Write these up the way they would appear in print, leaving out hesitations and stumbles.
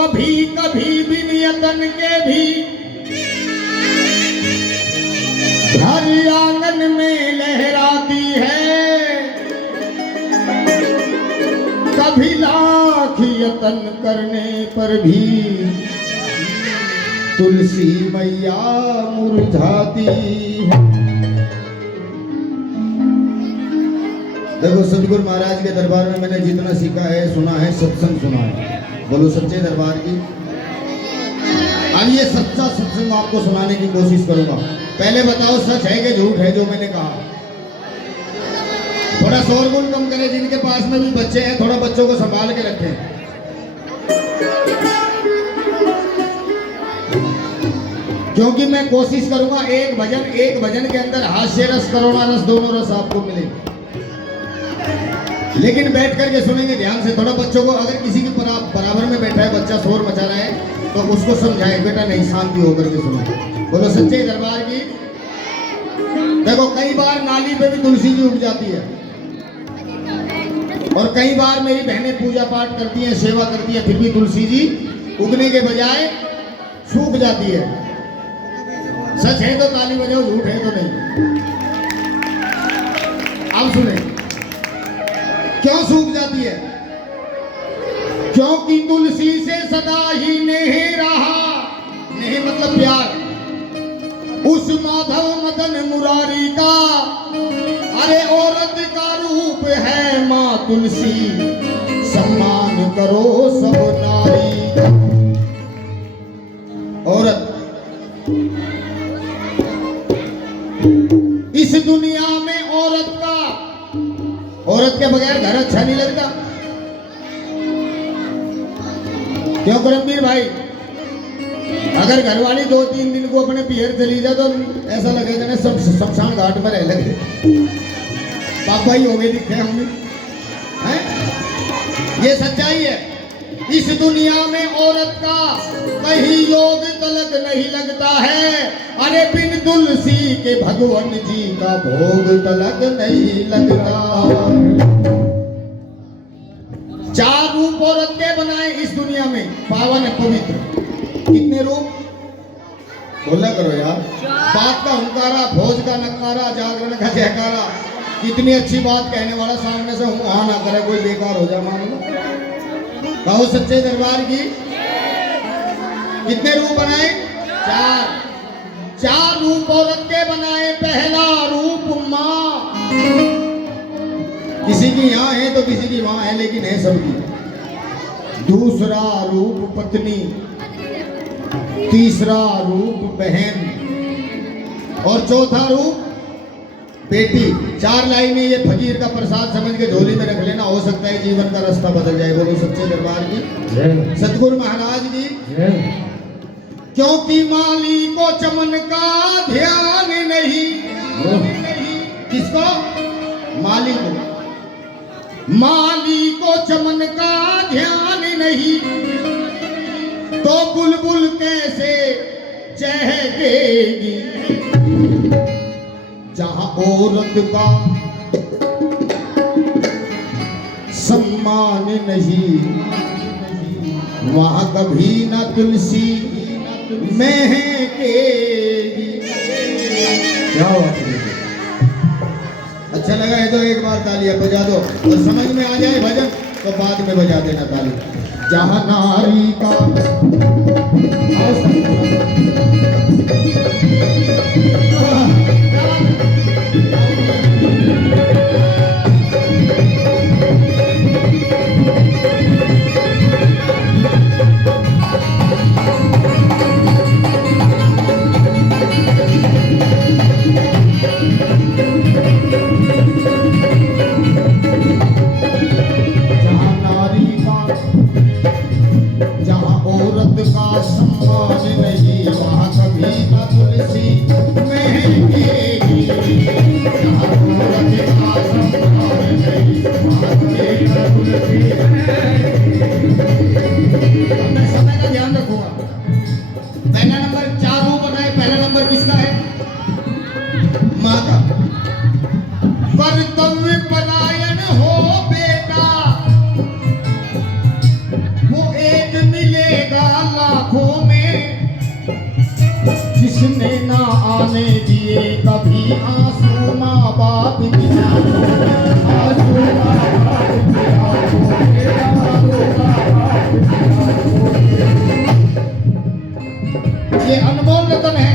कभी कभी बिन यतन के भी घर आंगन में लहराती है, कभी लाख यतन करने पर भी तुलसी मैया मुरझाती है। देखो सतगुरु महाराज के दरबार में मैंने जितना सीखा है, सुना है, सत्संग सुना है, बोलो सच्चे दरबार की। अब ये सच्चा सत्संग आपको सुनाने की कोशिश करूंगा। पहले बताओ सच है कि झूठ है जो मैंने कहा? थोड़ा शोरगुल कम करें, जिनके पास में भी बच्चे हैं थोड़ा बच्चों को संभाल के रखें। क्योंकि मैं कोशिश करूंगा एक भजन के अंदर हास्य रस, करुणा रस, दोनों रस आपको मिलेंगे। लेकिन बैठ करके सुनेंगे ध्यान से। थोड़ा बच्चों को, अगर किसी के बराबर में बैठा है बच्चा शोर मचा रहा है तो उसको समझाए, बेटा नहीं, शांति होकर के सुने। बोलो सच्चे दरबार की। देखो कई बार नाली पे भी तुलसी जी उग जाती है, और कई बार मेरी बहनें पूजा पाठ करती हैं, सेवा करती हैं, फिर भी तुलसी जी उगने के बजाय सूख जाती है। सच है तो ताली बजाओ, झूठ है तो नहीं। अब सुने क्यों सूख जाती है? क्योंकि तुलसी से सदा ही नेह रहा, नेह मतलब प्यार, उस माधव मदन मुरारी का। अरे औरत का रूप है माँ तुलसी, सम्मान करो सब नारी का। औरत इस दुनिया में औरत के बगैर घर अच्छा नहीं लगता। क्यों करमवीर भाई? अगर घरवाली 2-3 दिन को अपने पियर चली जाए तो ऐसा लगेगा ना सब शमशान घाट में रह लगे। पापा ही हो गए दिखे होंगे, हैं? ये सच्चाई है। इस दुनिया में औरत का कहीं योग तलक नहीं लगता है। अरे बिन तुलसी के भगवान जी का भोग तलक नहीं लगता। 4 रूप औरत के बनाए इस दुनिया में, पावन है, पवित्र। कितने रूप? बोला करो यार। बात का हुंकारा, भोज का नकारा, जागरण का जयकारा। कितनी अच्छी बात कहने वाला सामने से हूँ हाँ ना करे, कोई बेकार हो जाए मान लो। कहो सच्चे दरबार की। कितने रूप बनाए? 4 रूप औरत के बनाए। पहला रूप माँ, किसी की यहाँ है तो किसी की वहां है, लेकिन है सबकी। दूसरा रूप पत्नी, तीसरा रूप बहन, और चौथा रूप बेटी। 4 लाइनें ये फकीर का प्रसाद समझ के झोली में रख लेना, हो सकता है जीवन का रास्ता बदल जाए। बोलो सच्चे दरबार की, सतगुरु महाराज की। क्योंकि माली को चमन का ध्यान नहीं। किसको? माली को। माली को चमन का ध्यान नहीं, तो बुलबुल कैसे चहकेगी। जहां औरत का सम्मान नहीं, वहां कभी ना तुलसी महकेगी। क्या बात है? अच्छा लगा है तो एक बार तालियां बजा दो, और समझ में आ जाए भजन तो बाद में बजा देना ताली। जहां नारी का कर्तव्य परायण हो बेटा, वो एक मिलेगा आने दिए कभी आंसू माँ बाप की आंखों में, आंसू माँ बाप की आंखों में, आंसू माँ बाप की आंखों में। ये अनमोल रतन है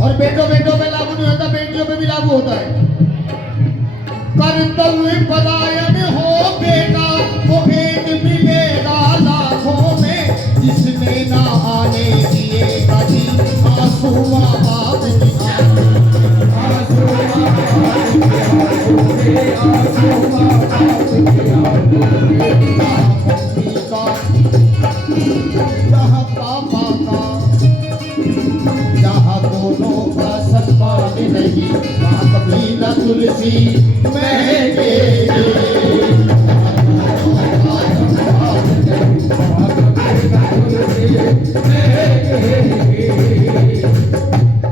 और बेटों बेटों पे लागू नहीं होता, बेटियों पे भी लागू होता है। कर्तव्य पलायन हो बेटा वो एक मिलेगा लाखों में, जिसने ना आने दिए कभी आंसू माँ बाप की आंखों में, आंसू माँ बाप की आंखों में, आंसू माँ बाप की आंखों में। मम्मी का जहाँ पापा का, जहाँ दोनों का सम्मान नहीं, वहाँ कभी न तुलसी महकेगी।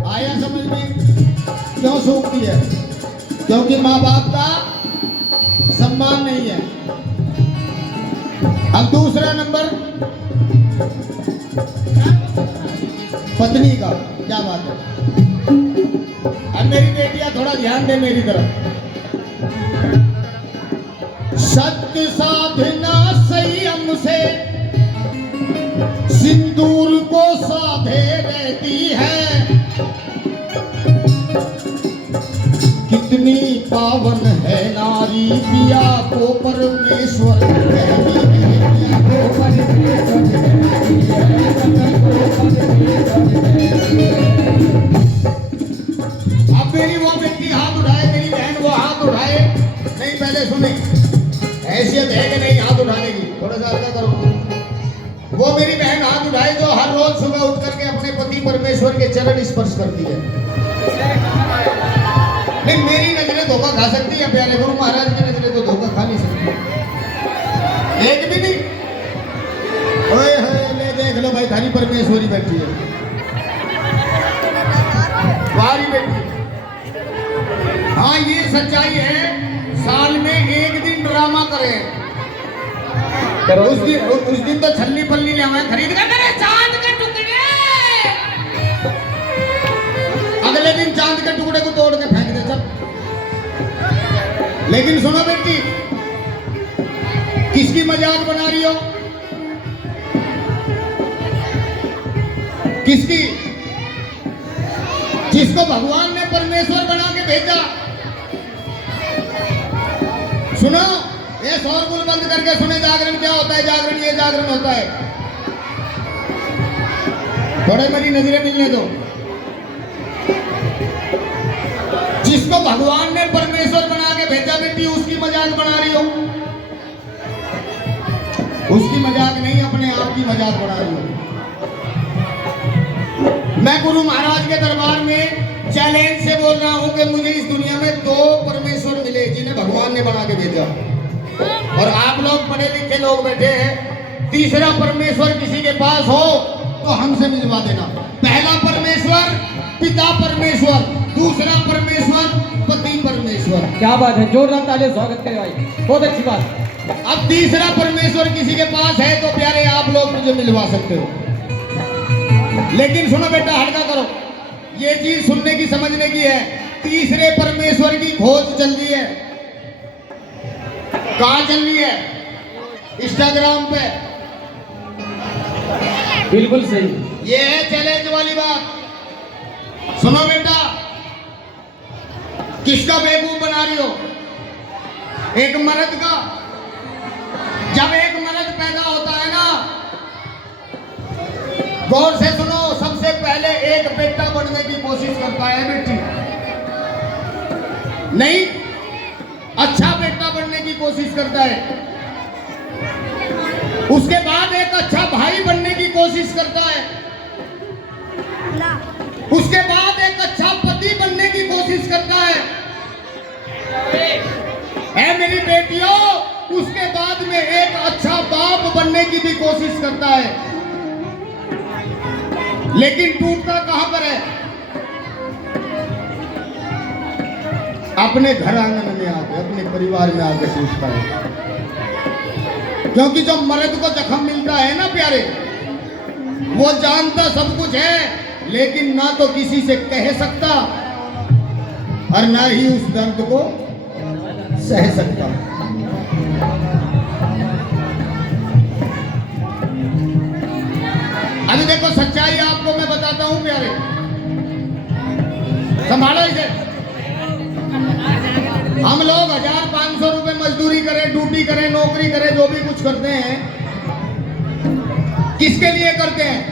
आया समझ में क्यों सूखती है? क्योंकि माँ बाप का सम्मान नहीं है। अब दूसरा नंबर पत्नी का, क्या बात है। अब मेरी बेटियां थोड़ा ध्यान दे मेरी तरफ। सत्य साधना संयम से सिंदूर को साधे रहती है, कितनी पावन है नारी पिया को परमेश्वर कहती है, पिया को परमेश्वर कहती है, पति को परमेश्वर कहती है। अब मेरी वो बेटी हाथ उठाए, मेरी बहन वो हाथ उठाए, नहीं पहले सुने, हैसियत है कि नहीं हाथ उठाने की, थोड़ा सा हल्का करो। वो मेरी बहन हाथ उठाए जो हर रोज सुबह उठ करके अपने पति परमेश्वर के चरण स्पर्श करती है। नहीं, मेरी नजरें धोखा खा सकती है, प्यारे गुरु महाराज की नजरें तो धोखा खा नहीं सकती, एक भी नहीं। ओए होए, ले देख लो भाई, धारी परमेश्वरी बैठी है, बाहरी बैठी। हाँ, ये सच्चाई है, साल में एक दिन ड्रामा करें, उस दिन तो छल्ली पल्ली ले हमें खरीद कर मेरे चांद के टुकड़े, अगले दिन चांद के टुकड़े को तोड़ के फेंक दे सब। लेकिन सुनो बेटी, किसकी मजाक बना रही हो? किसकी? जिसको भगवान ने परमेश्वर बना के भेजा। सुनो, ये शोरगुल बंद करके सुने, जागरण क्या होता है, जागरण ये जागरण होता है। थोड़े मेरी नजरें मिलने दो। जिसको भगवान ने परमेश्वर बना के भेजा बेटी, उसकी मजाक बना रही हो? उसकी मजाक नहीं, अपने आप की मजाक बना रही हो। मैं गुरु महाराज के दरबार में चैलेंज से बोल रहा हूं कि मुझे इस दुनिया में दो परमेश्वर मिले जिन्हें भगवान ने बना के भेजा, और आप लोग पढ़े लिखे लोग बैठे हैं। तीसरा परमेश्वर किसी के पास हो तो हमसे मिलवा देना। पहला परमेश्वर पिता परमेश्वर, दूसरा परमेश्वर पति परमेश्वर। क्या बात है, जोरदार ताली स्वागत करें भाई, बहुत अच्छी बात। अब तीसरा परमेश्वर किसी के पास है तो प्यारे आप लोग मुझे मिलवा सकते हो। लेकिन सुनो बेटा, हल्का करो, ये चीज सुनने की समझने की है। तीसरे परमेश्वर की खोज चल रही है। कहां चल रही है? इंस्टाग्राम पे। बिल्कुल सही, ये है चैलेंज वाली बात। सुनो बेटा, किसका बेवकूफ बना रही हो? एक मर्द का। जब एक मर्द पैदा होता है ना, गौर से सुनो, सबसे पहले एक बेटा बनने की कोशिश करता है बेटी, नहीं, अच्छा बेटा बनने की कोशिश करता है। उसके बाद एक अच्छा भाई बनने की कोशिश करता है। उसके बाद एक अच्छा पति बनने की कोशिश करता है। ऐ मेरी बेटियों, उसके बाद में एक अच्छा बाप बनने की भी कोशिश करता है। लेकिन टूटता कहां पर है? अपने घर आंगन में आके, अपने परिवार में आके टूटता है। क्योंकि जब मर्द को जख्म मिलता है ना प्यारे, वो जानता सब कुछ है, लेकिन ना तो किसी से कह सकता और ना ही उस दर्द को सह सकता। अभी देखो सच्चाई आपको मैं बताता हूं प्यारे, संभालो इसे। हम लोग 1500 रुपए मजदूरी करें, ड्यूटी करें, नौकरी करें, जो भी कुछ करते हैं, किसके लिए करते हैं?